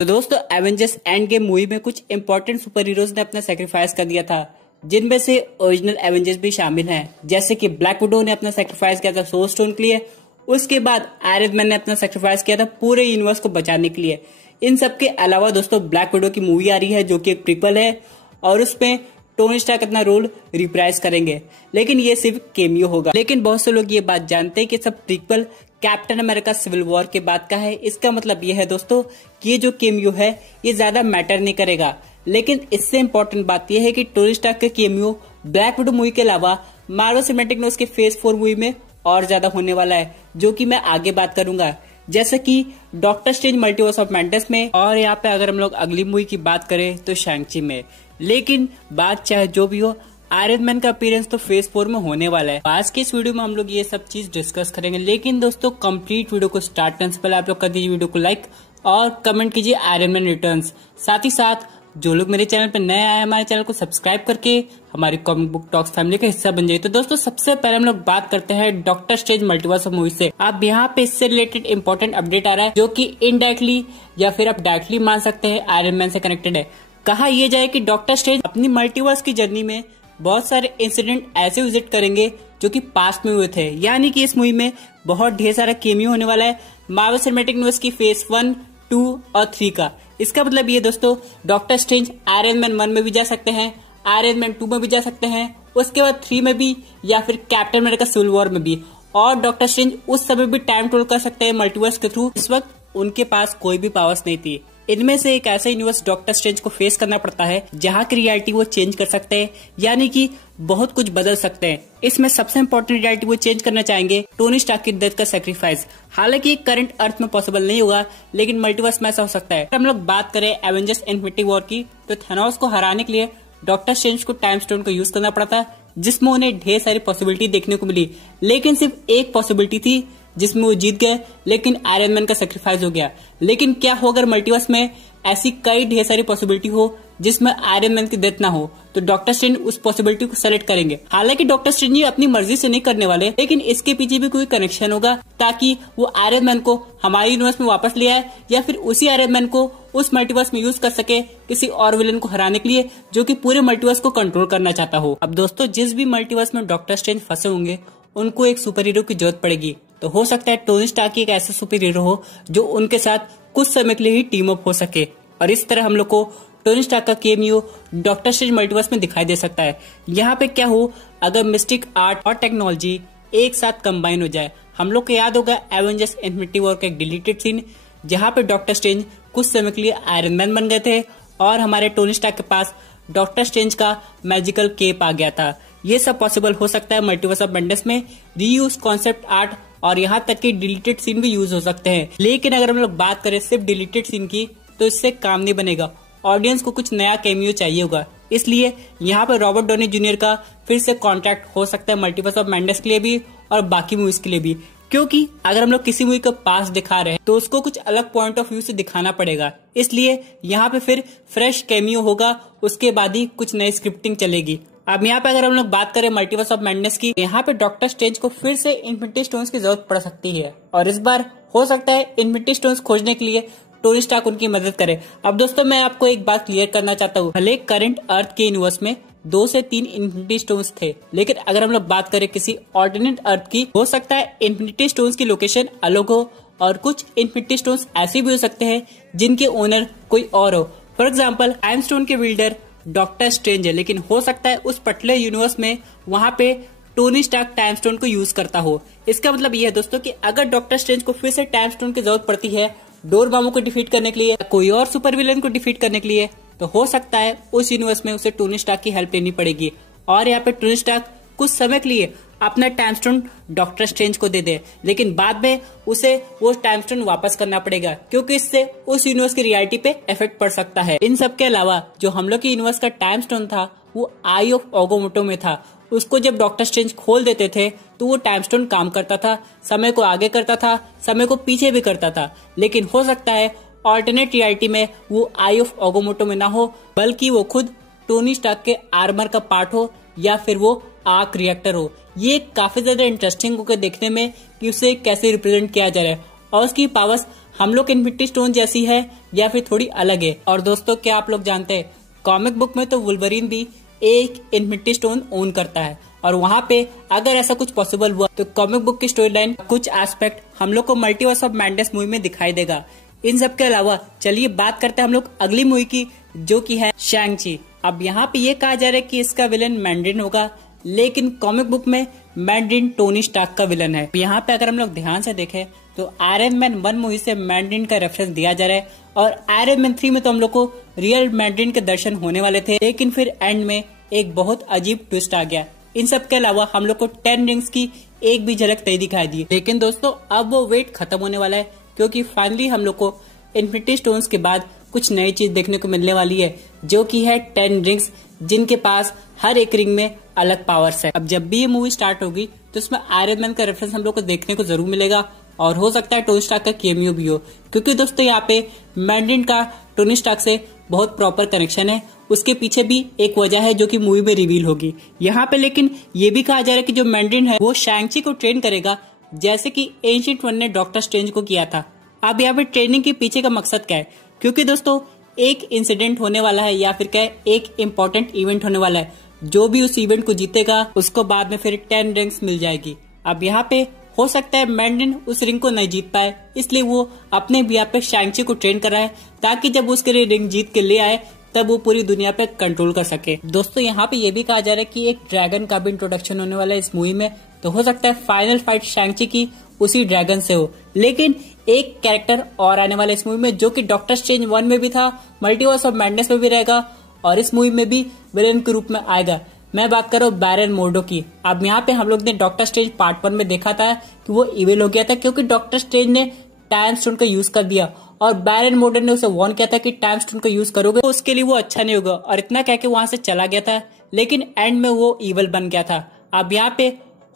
तो दोस्तों Avengers end game movie में कुछ इंपॉर्टेंट सुपर हीरोज ने अपना सेक्रीफाइस कर दिया था, जिनमें से ओरिजिनल एवेंजर्स भी शामिल हैं। जैसे कि ब्लैक विडो ने अपना सेक्रीफाइस किया था सोल स्टोन के लिए, उसके बाद आयरन मैन ने अपना सेक्रीफाइस किया था पूरे यूनिवर्स को बचाने के लिए। इन सब के अलावा दोस्तों ब्लैक विडो की मूवी आ रही है जो कि एक ट्रिपल है और उसमें टोनी स्टार्क अपना रोल रिप्राइज करेंगे, लेकिन ये सिर्फ केमियो होगा। लेकिन बहुत से लोग ये बात जानते हैं कि सब triple Captain America Civil War के बाद का है। इसका मतलब ये है दोस्तों कि ये जो केमियो है ये ज्यादा मैटर नहीं करेगा, लेकिन इससे इंपॉर्टेंट बात यह है कि टोनी स्टार्क का केमियो ब्लैक विडो मूवी के अलावा मार्वल सिनेमैटिक न्यूज़ के फेज 4 मूवी में और ज्यादा होने वाला है, जो कि मैं आगे बात करूंगा, जैसे कि doctor strange multiverse of madness में, और यहाँ पे अगर हम लोग अगली मूवी की बात करें तो शैंग-ची में। लेकिन बात चाहे जो भी हो, आयरन मैन का अपीयरेंस तो फेज 4 में होने वाला है। आज के इस वीडियो में हम लोग ये सब चीज डिस्कस करेंगे। लेकिन दोस्तों कंप्लीट वीडियो को स्टार्ट करने से पहले आप लोग कर दीजिए वीडियो को लाइक और कमेंट कीजिए आयरन मैन रिटर्न्स। साथ ही साथ जो लोग मेरे चैनल पर नए आए हमारे चैनल को सब्सक्राइब करके हमारी कॉमिक बुक टॉक्स फैमिली का हिस्सा बन जाइए। तो दोस्तों सबसे पहले हम लोग बात करते हैं doctor strange multiverse of movie से। अब यहाँ पे इससे रिलेटेड इंपॉर्टेंट अपडेट आ रहा है जो कि इनडायरेक्टली या फिर आप डायरेक्टली मान सकते हैं आयरन मैन से कनेक्टेड है। कहा यह जाए कि डॉक्टर स्ट्रेंज अपनी मल्टीवर्स की जर्नी में बहुत सारे इंसिडेंट ऐसे विजिट करेंगे जो कि पास्ट में हुए थे, यानी कि इस मूवी में बहुत ढेर सारा केमियो होने वाला है मार्वल सिनेमैटिक यूनिवर्स की फेज 1, 2 और 3 का। इसका मतलब ये दोस्तों डॉक्टर स्ट्रेंज आयरन मैन 1 में भी जा सकते हैं, आयरन मैन 2 में भी जा सकते हैं, उसके बाद 3 में भी, या फिर कैप्टन अमेरिका सिविल वॉर में भी। और डॉक्टर स्ट्रेंज उस समय भी टाइम ट्रेवल कर सकते हैं मल्टीवर्स के थ्रू। इस वक्त उनके पास कोई भी पावर्स नहीं थी। इनमें से एक ऐसा यूनिवर्स डॉक्टर स्ट्रेंज को फेस करना पड़ता है जहाँ की रियलिटी वो चेंज कर सकते हैं, यानी कि बहुत कुछ बदल सकते हैं। इसमें सबसे इंपॉर्टेंट रियलिटी वो चेंज करना चाहेंगे टोनी स्टार्क की डेथ का सेक्रीफाइस। हालांकि करंट अर्थ में पॉसिबल नहीं होगा, लेकिन मल्टीवर्स में ऐसा हो सकता है। हम लोग बात करें एवेंजर्स इन्फिनिटी वॉर की, तो थैनोस को हराने के लिए डॉक्टर स्ट्रेंज को टाइम स्टोन को यूज करना पड़ा था, जिसमें उन्हें ढेर सारी पॉसिबिलिटी देखने को मिली। लेकिन सिर्फ एक पॉसिबिलिटी थी जिसमें वो जीत गए, लेकिन आयरन मैन का सेक्रीफाइस हो गया। लेकिन क्या हो अगर मल्टीवर्स में ऐसी कई ढेर सारी पॉसिबिलिटी हो जिसमें आयरन मैन की डेथ ना हो, तो डॉक्टर स्ट्रेंज उस पॉसिबिलिटी को सेलेक्ट करेंगे। हालांकि डॉक्टर स्ट्रेंज अपनी मर्जी से नहीं करने वाले, लेकिन इसके पीछे भी कोई कनेक्शन होगा ताकि वो आयरन मैन को हमारे यूनिवर्स में वापस ले आए, या फिर उसी आयरन मैन को उस मल्टीवर्स में यूज कर सके किसी और विलन को हराने के लिए जो कि पूरे मल्टीवर्स को कंट्रोल करना चाहता हो। अब दोस्तों जिस भी मल्टीवर्स में डॉक्टर स्ट्रेंज फंसे होंगे उनको एक सुपर हीरो की जरूरत पड़ेगी। तो हो सकता है टोनी स्टार्क की एक ऐसा सुपर हीरो हो जो उनके साथ कुछ समय के लिए ही टीम अप हो सके, और इस तरह हम लोग को टोनी स्टार्क का केमियो डॉक्टर स्ट्रेंज मल्टीवर्स में दिखाई दे सकता है। यहाँ पे क्या हो अगर मिस्टिक आर्ट और टेक्नोलॉजी एक साथ कंबाइन हो जाए। हम लोग को याद होगा एवेंजर्स इन्फिनिटी वॉर का एक डिलीटेड सीन जहाँ पे डॉक्टर स्ट्रेंज कुछ समय के लिए आयरन मैन बन गए थे और हमारे टोनी स्टार्क के पास डॉक्टर स्ट्रेंज का मैजिकल केप आ गया था। ये सब पॉसिबल हो सकता है मल्टीवर्स ऑफ मैडनेस में। रीयूज, कॉन्सेप्ट आर्ट और यहाँ तक कि डिलीटेड सीन भी यूज हो सकते हैं। लेकिन अगर हम लोग बात करें सिर्फ डिलीटेड सीन की, तो इससे काम नहीं बनेगा। ऑडियंस को कुछ नया कैमियो चाहिए होगा, इसलिए यहाँ पे रॉबर्ट डॉनी जूनियर का फिर से कॉन्ट्रैक्ट हो सकता है मल्टीवर्स ऑफ मैडनेस के लिए भी और बाकी मूवीज के लिए भी। क्योंकि अगर हम लोग किसी मूवी का पास दिखा रहे हैं तो उसको कुछ अलग पॉइंट ऑफ व्यू से दिखाना पड़ेगा, इसलिए यहाँ पे फिर फ्रेश कैमियो होगा, उसके बाद ही कुछ नई स्क्रिप्टिंग चलेगी। अब यहाँ पे अगर हम लोग बात करें मल्टीवर्स ऑफ मैडनेस की, यहाँ पे डॉक्टर स्ट्रेंज को फिर से इन्फिनिटी स्टोन्स की जरूरत पड़ सकती है, और इस बार हो सकता है इन्फिनिटी स्टोन्स खोजने के लिए टोनी स्टार्क उनकी मदद करे। अब दोस्तों मैं आपको एक बात क्लियर करना चाहता हूँ, भले करंट अर्थ के यूनिवर्स में 2 से 3 इन्फिनिटी स्टोन्स थे, लेकिन अगर हम लोग बात करें किसी ऑल्टरनेट अर्थ की, हो सकता है इन्फिनिटी स्टोन्स की लोकेशन अलग हो, और कुछ इन्फिनिटी स्टोन्स ऐसे भी हो सकते हैं जिनके ओनर कोई और हो। फॉर एग्जाम्पल टाइम स्टोन के बिल्डर डॉक्टर स्ट्रेंज है, लेकिन हो सकता है उस पर्टिकुलर यूनिवर्स में वहां पे टोनी स्टार्क टाइम स्टोन को यूज करता हो। इसका मतलब ये है दोस्तों कि अगर डॉक्टर स्ट्रेंज को फिर से टाइम स्टोन की जरूरत पड़ती है डोरमामू को डिफीट करने के लिए, कोई और सुपर विलन को डिफीट करने के लिए, तो हो सकता है उस यूनिवर्स में उसे टोनी स्टार्क की हेल्प लेनी पड़ेगी, और यहाँ पे टोनी स्टार्क कुछ समय के लिए अपना टाइम स्टोन डॉक्टर स्ट्रेंज को दे दे, लेकिन बाद में उसे वो टाइम स्टोन वापस करना पड़ेगा, क्योंकि इससे उस यूनिवर्स की रियलिटी पे इफेक्ट पड़ सकता है। इन सब के अलावा जो हम लोग के यूनिवर्स का टाइम स्टोन था वो आई ऑफ ओगोमोटो में था। उसको जब डॉक्टर स्ट्रेंज खोल देते थे तो वो टाइम स्टोन काम करता था, समय को आगे करता था, समय को पीछे भी करता था। लेकिन हो सकता है ऑल्टरनेट रियलिटी में वो आई ऑफ ओगोमोटो में ना हो, बल्कि वो खुद टोनी स्टार्क के आर्मर का पार्ट हो, या फिर वो आर्क रिएक्टर हो। ये काफी ज्यादा इंटरेस्टिंग होकर देखने में कि उसे कैसे रिप्रेजेंट किया जा रहा है, और उसकी पावर्स हम लोग इन्फिनिटी स्टोन जैसी है या फिर थोड़ी अलग है। और दोस्तों क्या आप लोग जानते हैं कॉमिक बुक में तो वुल्वरीन भी एक इन्फिनिटी स्टोन ओन करता है, और वहां पे अगर ऐसा कुछ पॉसिबल हुआ तो कॉमिक बुक की स्टोरी लाइन कुछ एस्पेक्ट हम लोग को मल्टीवर्स ऑफ मैडनेस मूवी में दिखाई देगा। इन सब के अलावा चलिए बात करते हैं हम लोग अगली मूवी की, जो की है शैंग-ची। अब यहाँ पे ये कहा जा रहा है कि इसका विलन मैंड्रिन होगा, लेकिन कॉमिक बुक में मैंड्रिन टोनी स्टार्क का विलन है। यहाँ पे अगर हम लोग ध्यान से देखें तो आयरन मैन 1 मूवी से मैंड्रिन का रेफरेंस दिया जा रहा है, और आयरन मैन 3 में तो हम लोग को रियल मैंड्रिन के दर्शन होने वाले थे, लेकिन फिर एंड में एक बहुत अजीब ट्विस्ट आ गया। इन सब के अलावा हम लोग को 10 रिंग्स की एक भी झलक नहीं दिखाई दी। लेकिन दोस्तों अब वो वेट खत्म होने वाला है, क्योंकि फाइनली हम लोग को इन्फिनिटी स्टोन्स के बाद कुछ नई चीज देखने को मिलने वाली है, जो की है 10 रिंग्स, जिनके पास हर एक रिंग में अलग पावर्स है। अब जब भी ये मूवी स्टार्ट होगी तो इसमें आयरन मैन का रेफरेंस हम लोग को देखने को जरूर मिलेगा, और हो सकता है टोनी स्टार्क का कैमियो भी हो, क्योंकि दोस्तों यहाँ पे मैंड्रिन का टोनी स्टार्क से बहुत प्रॉपर कनेक्शन है। उसके पीछे भी एक वजह है जो कि मूवी में रिवील होगी। यहाँ पे लेकिन ये भी कहा जा रहा है कि जो मैंड्रिन है वो शैंग-ची को ट्रेन करेगा, जैसे कि एंशिएंट वन ने डॉक्टर स्ट्रेंज को किया था। अब यहाँ पे ट्रेनिंग के पीछे का मकसद क्या है, क्योंकि दोस्तों एक इंसिडेंट होने वाला है, या फिर क्या है एक इम्पोर्टेंट इवेंट होने वाला है। जो भी उस इवेंट को जीतेगा उसको बाद में फिर 10 रिंग्स मिल जाएगी। अब यहाँ पे हो सकता है मैंड्रिन उस रिंग को नहीं जीत पाए, इसलिए वो अपने भी यहाँ पे शैंग-ची को ट्रेन कर रहा है, ताकि जब उसके लिए रिंग जीत के ले आए तब वो पूरी दुनिया पे कंट्रोल कर सके। दोस्तों यहाँ पे ये भी कहा जा रहा है कि एक ड्रैगन का भी इंट्रोडक्शन होने वाला है इस मूवी में, तो हो सकता है फाइनल फाइट शैंग-ची की उसी ड्रैगन से हो। लेकिन एक कैरेक्टर और आने वाला इस मूवी में, जो कि डॉक्टर स्ट्रेंज 1 में भी था, मल्टीवर्स ऑफ मैडनेस में भी रहेगा, और इस मूवी में भी विलेन के रूप में आएगा। मैं बात कर रहा हूँ बैरन मोर्डो की। अब यहाँ पे हम लोग ने डॉक्टर स्ट्रेंज पार्ट 1 में देखा था कि वो इविल हो गया था, क्योंकि डॉक्टर स्ट्रेंज ने टाइम स्टोन का यूज कर दिया, और बैरन मोर्डो ने उसे वार्न किया था कि टाइम स्टोन का यूज करोगे तो उसके लिए वो अच्छा नहीं होगा, और इतना कह के वहां से चला गया था, लेकिन एंड में वो इविल बन गया था। अब यहाँ पे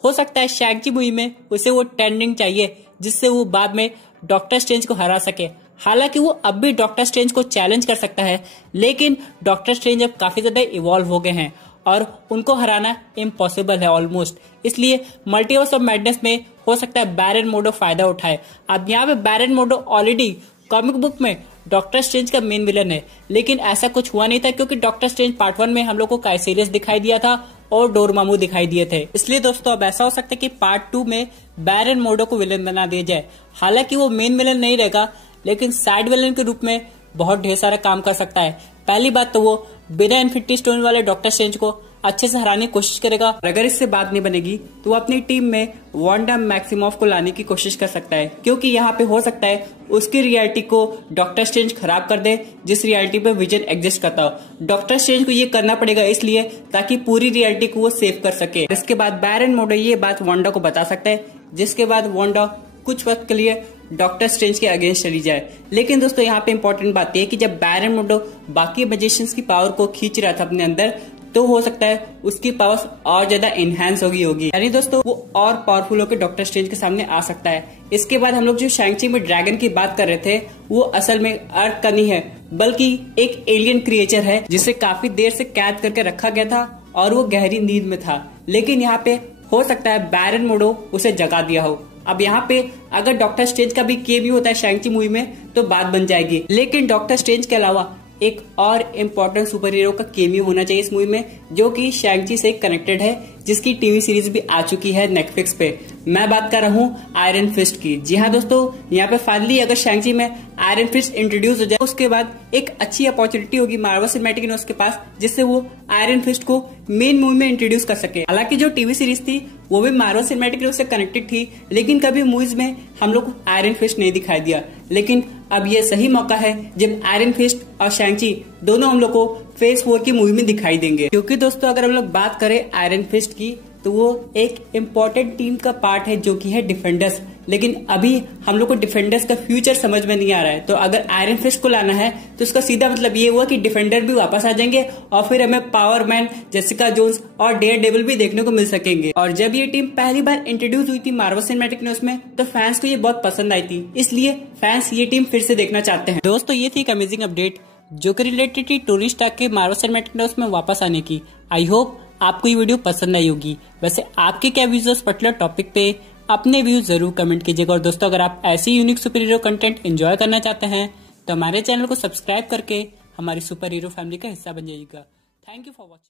हो सकता है शैंग-ची मूवी में उसे वो 10 रिंग चाहिए, जिससे वो बाद में डॉक्टर स्ट्रेंज को हरा सके। हालांकि वो अब भी डॉक्टर स्ट्रेंज को चैलेंज कर सकता है, लेकिन डॉक्टर स्ट्रेंज अब काफी ज्यादा इवॉल्व हो गए हैं और उनको हराना इम्पॉसिबल है ऑलमोस्ट। इसलिए मल्टीवर्स ऑफ मैडनेस में हो सकता है बैरन मोर्डो फायदा उठाए। अब यहाँ पे बैरन मोर्डो ऑलरेडी कॉमिक बुक में डॉक्टर स्ट्रेंज का मेन विलन है, लेकिन ऐसा कुछ हुआ नहीं था, क्योंकि डॉक्टर स्ट्रेंज पार्ट 1 में हम लोग को काइसेरियस दिखाई दिया था और डोरमामू दिखाई दिए थे। इसलिए दोस्तों अब ऐसा हो सकता है कि पार्ट 2 में बैरन मोर्डो को विलन बना दिया जाए। हालांकि वो मेन विलन नहीं रहेगा, लेकिन साइड विलन के रूप में बहुत ढेर सारा काम कर सकता है। पहली बात तो वो बिना इन्फिनिटी स्टोन वाले डॉक्टर स्ट्रेंज को अच्छे से हराने की कोशिश करेगा, और अगर इससे बात नहीं बनेगी तो वो अपनी टीम में वांडा मैक्सिमोफ को लाने की कोशिश कर सकता है, क्योंकि यहाँ पे हो सकता है उसकी रियलिटी को डॉक्टर स्ट्रेंज खराब कर दे, जिस रियलिटी पे विजन एग्जिस्ट करता हो। डॉक्टर स्ट्रेंज को ये करना पड़ेगा इसलिए ताकि पूरी रियलिटी को वो सेव कर सके। इसके बाद बैरन मोर्डो ये बात वांडा को बता सकता है, जिसके बाद वांडा कुछ वक्त के लिए डॉक्टर स्ट्रेंज के अगेंस्ट चली जाए। लेकिन दोस्तों यहाँ पे इंपॉर्टेंट बात यह है कि जब बैरन मोर्डो बाकी मैजिशियंस की पावर को खींच रहा था अपने अंदर, तो हो सकता है उसकी पावर्स और ज्यादा एनहांस होगी, यानी दोस्तों वो और पावरफुल होकर डॉक्टर स्ट्रेंज के सामने आ सकता है। इसके बाद हम लोग जो शैंग-ची में ड्रैगन की बात कर रहे थे, वो असल में अर्थ का नहीं है, बल्कि एक एलियन क्रिएचर है, जिसे काफी देर से कैद करके रखा गया था और वो गहरी नींद में था। लेकिन यहाँ पे हो सकता है बैरन मोर्डो उसे जगा दिया हो। अब यहाँ पे अगर डॉक्टर स्ट्रेंज का भी केमियो होता है शैंग-ची मूवी में तो बात बन जाएगी। लेकिन डॉक्टर स्ट्रेंज के अलावा एक और इम्पोर्टेंट सुपर हीरो का केमियो होना चाहिए इस मूवी में, जो कि शैंग-ची से कनेक्टेड है, जिसकी टीवी सीरीज भी आ चुकी है नेटफ्लिक्स पे। मैं बात कर रहा हूँ आयरन फिस्ट की। जी हाँ दोस्तों, यहाँ पे फाइनली अगर शैंग-ची में आयरन फिस्ट इंट्रोड्यूस हो जाए, उसके बाद एक अच्छी अपॉर्चुनिटी होगी मार्वल सिनेमैटिक यूनिवर्स के पास, जिससे वो आयरन फिस्ट को मेन मूवी में इंट्रोड्यूस कर सके। हालांकि जो टीवी सीरीज थी वो भी मार्वल सिनेमैटिक यूनिवर्स से कनेक्टेड थी, लेकिन कभी मूवीज में हम लोग को आयरन फिस्ट नहीं दिखाई दिया। लेकिन अब ये सही मौका है जब आयरन फिस्ट और शैंग-ची दोनों हम लोग को फेज 4 की मूवी में दिखाई देंगे। क्योंकि दोस्तों अगर हम लोग बात करें आयरन फिस्ट की, तो वो एक इम्पोर्टेंट टीम का पार्ट है, जो कि है डिफेंडर्स। लेकिन अभी हम लोग को डिफेंडर्स का फ्यूचर समझ में नहीं आ रहा है, तो अगर आयरन फिस्ट को लाना है तो उसका सीधा मतलब ये हुआ कि डिफेंडर भी वापस आ जाएंगे, और फिर हमें पावर मैन, जेसिका जोन्स और डेयर डेविल भी देखने को मिल सकेंगे। और जब ये टीम पहली बार इंट्रोड्यूस हुई थी मार्वल सिनेमैटिक यूनिवर्स में, तो फैंस को ये बहुत पसंद आई थी, इसलिए फैंस ये टीम फिर से देखना चाहते हैं। दोस्तों ये थी एक अमेजिंग अपडेट जो कि रिलेटेड थी टोनी स्टार्क के मार्वल सिनेमैटिक यूनिवर्स में वापस आने की। आई होप आपको ये वीडियो पसंद आई होगी। वैसे आपके क्या व्यूज पर्टिकुलर टॉपिक पे अपने व्यूज जरूर कमेंट कीजिएगा। और दोस्तों अगर आप ऐसी unique super hero content enjoy करना चाहते हैं तो हमारे चैनल को सब्सक्राइब करके हमारी सुपर हीरो फैमिली का हिस्सा बन जाइएगा। Thank you for watching.